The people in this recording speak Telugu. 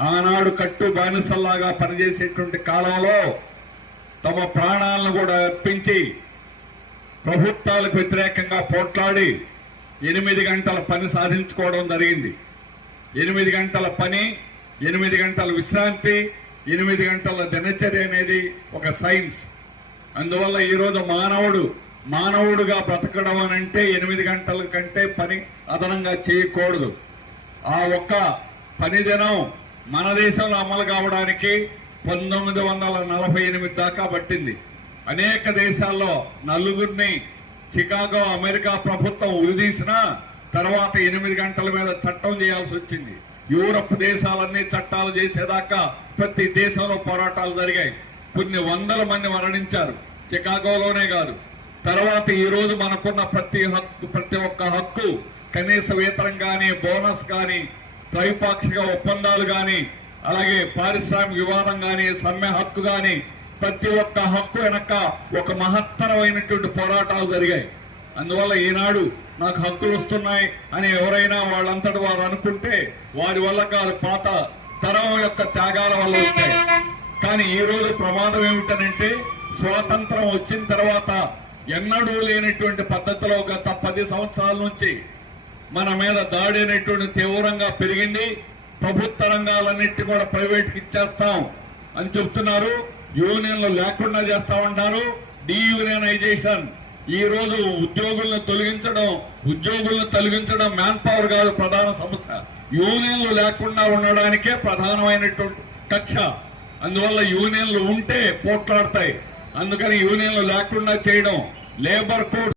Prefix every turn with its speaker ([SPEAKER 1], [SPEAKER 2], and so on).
[SPEAKER 1] ఆనాడు కట్టు బానిసల్లాగా పనిచేసేటువంటి కాలంలో తమ ప్రాణాలను కూడా అర్పించి ప్రభుత్వాలకు వ్యతిరేకంగా పోట్లాడి ఎనిమిది గంటల పని సాధించుకోవడం జరిగింది. ఎనిమిది గంటల పని ఎనిమిది గంటల విశ్రాంతి ఎనిమిది గంటల దినచర్య అనేది ఒక సైన్స్. అందువల్ల ఈరోజు మానవుడు మానవుడుగా బ్రతకడం అని అంటే ఎనిమిది గంటల కంటే పని అదనంగా చేయకూడదు. ఆ ఒక్క పని దినం మన దేశంలో అమలు కావడానికి పంతొమ్మిది వందల నలభై ఎనిమిది దాకా పట్టింది. అనేక దేశాల్లో నలుగురిని చికాగో అమెరికా ప్రభుత్వం ఉరిదీసిన తర్వాత ఎనిమిది గంటల మీద చట్టం చేయాల్సి వచ్చింది. యూరప్ దేశాలన్నీ చట్టాలు చేసేదాకా ప్రతి దేశంలో పోరాటాలు జరిగాయి. కొన్ని వందల మంది మరణించారు. చికాగోలోనే కాదు. తర్వాత ఈ రోజు మనకున్న ప్రతి హక్కు ప్రతి ఒక్క హక్కు కనీస వేతనం కానీ బోనస్ కానీ ద్వైపాక్షిక ఒప్పందాలు కానీ అలాగే పారిశ్రామిక వివాదం కానీ సమ్మె హక్కు కానీ ప్రతి ఒక్క హక్కు వెనక ఒక మహత్తరమైనటువంటి పోరాటాలు జరిగాయి. అందువల్ల ఈనాడు నాకు హక్కులు వస్తున్నాయి అని ఎవరైనా వాళ్ళంతటి వారు అనుకుంటే వారి వల్ల కాదు పాత తరం యొక్క త్యాగాల వల్ల వచ్చాయి. కానీ ఈ రోజు ప్రమాదం ఏమిటనంటే స్వాతంత్రం వచ్చిన తర్వాత ఎన్నడూ లేనటువంటి పద్ధతిలో గత పది సంవత్సరాల నుంచి మన మీద దాడి అనేటువంటి తీవ్రంగా పెరిగింది. ప్రభుత్వ రంగాలన్నింటి కూడా ప్రైవేట్కి ఇచ్చేస్తాం అని చెప్తున్నారు. యూనియన్లు లేకుండా చేస్తామంటారు డీయూనియనైజేషన్. ఈ రోజు ఉద్యోగులను తొలగించడం ఉద్యోగులను తొలగించడం మ్యాన్ పవర్ కాదు ప్రధాన సమస్య. యూనియన్లు లేకుండా ఉండడానికే ప్రధానమైనటువంటి కక్ష. అందువల్ల యూనియన్లు ఉంటే పోట్లాడతాయి. అందుకని యూనియన్లు లేకుండా చేయడం లేబర్ కోడ్